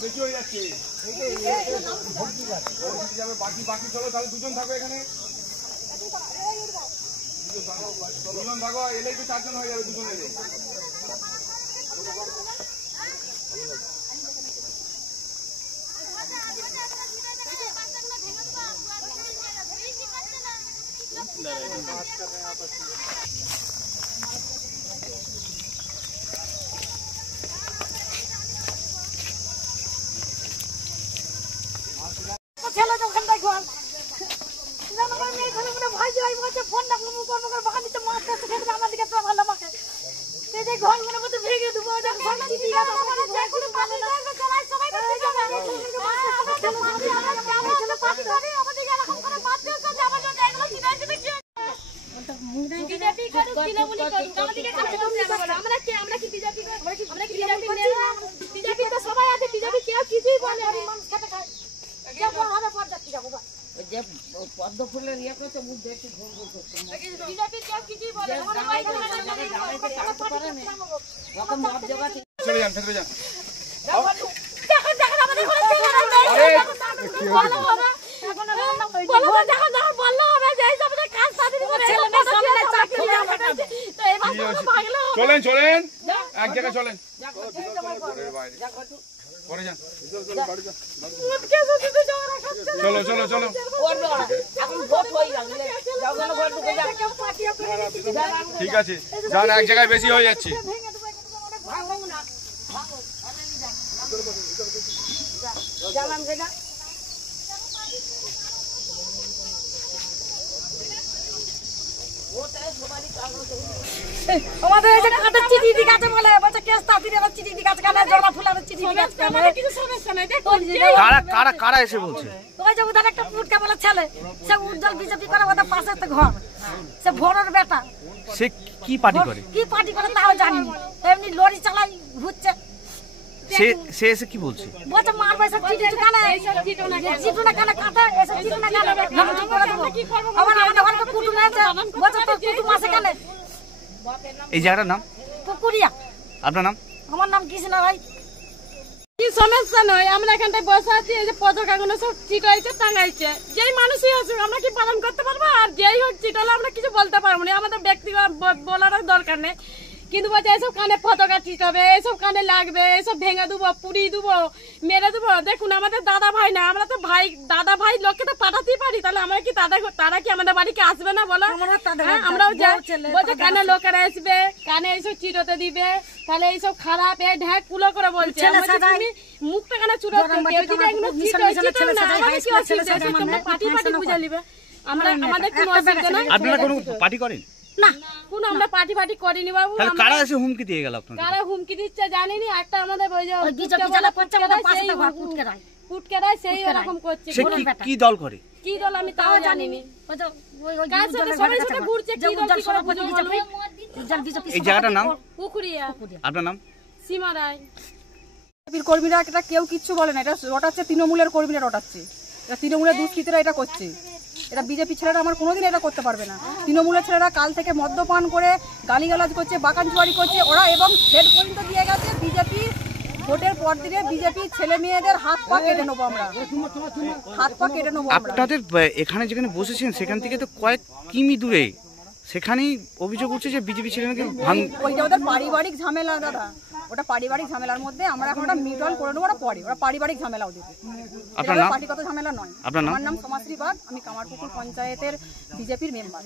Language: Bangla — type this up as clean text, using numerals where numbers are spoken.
বেশি হয়ে যাচ্ছে বাকি বাকি চলো তাহলে দুজন থাকো এখানে দুজন থাকো এলেই তো 4 জন হয়ে যাবে দুজন এলে পদ্ম ফুলের ইয়ে করছে মুখ দেখে ঘুর ঘুর করছে চলে যান ভেতরে যান চলেন চলেন এক জায়গায় চলেন পরে যান চলো চলো চলো ঠিক আছে যান এক জায়গায় বেশি হয়ে যাচ্ছে আমাদের এই যে কাটা চিঠি দি গাছে বলে বলছে কেস তাড়াতাড়ি আমার চিঠি দি গাছে কানে জবা ফুলের চিঠি দি গাছে আমাদের কিছু সমস্যা নাই দেখ কারা কারা কারা এসে বলছে ওই যে উধার একটা পুটকা বলে ছেলে সে উজ্জ্বল বিজেপি করে ওদের পাশে তো ঘর সে ভোরের বেটা সে কি পার্টি করে তাও জানি এমনি লরি চালাই ঘুরছে সে এসে কি বলছে বলছে মারবে সব চিঠি কানে চিঠি না কানে কাটে এসব চিঠি না কানে আমি করে দেব আবার আমাদের ঘরে কুটুম আছে বলছে তো কুটুম আছে কানে এই জায়গাটার নাম পুকুরিয়া আপনার নাম আমার নাম কৃষ্ণ রায় কি সমস্যা নয় আমরা এখানটায় বসে আছি এই যে পতাকাগুলো সব চিটাইছে টাঙাইছে যেই মানুষই হোক আমরা কি পালন করতে পারবো আর যেই হোক চিটালে আমরা কিছু বলতে পারবো না আমাদের ব্যক্তিগত বলার দরকার নেই কিন্তু বলছে এসব কানে পতাকা চিটাবে এসব কানে লাগবে এসব ভেঙে দেবো পুড়ি দেবো মেরে দেবো দেখুন আমাদের দাদা ভাই না আমরা তো ভাই দাদা ভাই লোককে তো পাঠাতেই পারি তাহলে আমরা কি তারা কি আমাদের বাড়িকে আসবে না বলো আমরাও বলছে কানে লোকেরা আসবে কানে এইসব চিটোতে দিবে তাহলে এইসব খারাপ এই ঢ্যাক পুলো করে বলছে মুখটা কানে চুরো কেউ যদি এগুলো চিটো না আমাদের কি অসুবিধা তোমরা পার্টি পার্টি বুঝে নিবে আমরা আমাদের কোনো অসুবিধা না আপনারা কোনো পার্টি করেন না কোন আমরা পার্টি পার্টি করিনি বাবু তাহলে কারা এসে হুমকি দিয়ে গেল আপনাদের কারা হুমকি দিচ্ছে জানিনি একটা আমাদের ওই যে বিজেপি চালা পড়ছে আমাদের পাশে তো ঘর পুটকেরাই সেই এরকম করছে সে কি দল করে কি দল আমি তাও জানিনি কার সাথে সবাই সাথে ঘুরছে কি দল কি করে বিজেপি এই জায়গাটার নাম পুকুরিয়া আপনার নাম সীমা রায় বিজেপির কর্মীরা এটা কেউ কিচ্ছু বলে না এটা রটাচ্ছে তৃণমূলের কর্মীরা রটাচ্ছে এটা তৃণমূলের দুষ্কৃতীরা এটা করছে এটা বিজেপি ছেলেরা আমার কোনোদিন এটা করতে পারবে না তৃণমূলের ছেলেরা কাল থেকে মদ্যপান করে গালিগালাজ করছে বাগানচুয়ারি করছে ওরা এবং হেড পর্যন্ত দিয়ে গেছে বিজেপি ভোটের পর দিনে বিজেপি ছেলে মেয়েদের হাত পা কেটে নেবো আমরা হাত পা কেটে নেবো আপনাদের এখানে যেখানে বসেছেন সেখান থেকে তো কয়েক কিমি দূরে সেখানেই অভিযোগ উঠছে যে বিজেপি ছেলে মেয়েকে ওইটা ওদের পারিবারিক ঝামেলা দাদা ওটা পারিবারিক ঝামেলার মধ্যে আমরা এখন ওটা মিউচুয়াল করে নেবো ওরা পরে ওরা পারিবারিক ঝামেলা ওদের পার্টিগত ঝামেলা নয় আমার নাম সমাশ্রী বাগ আমি কামারপুকুর পঞ্চায়েতের বিজেপির মেম্বার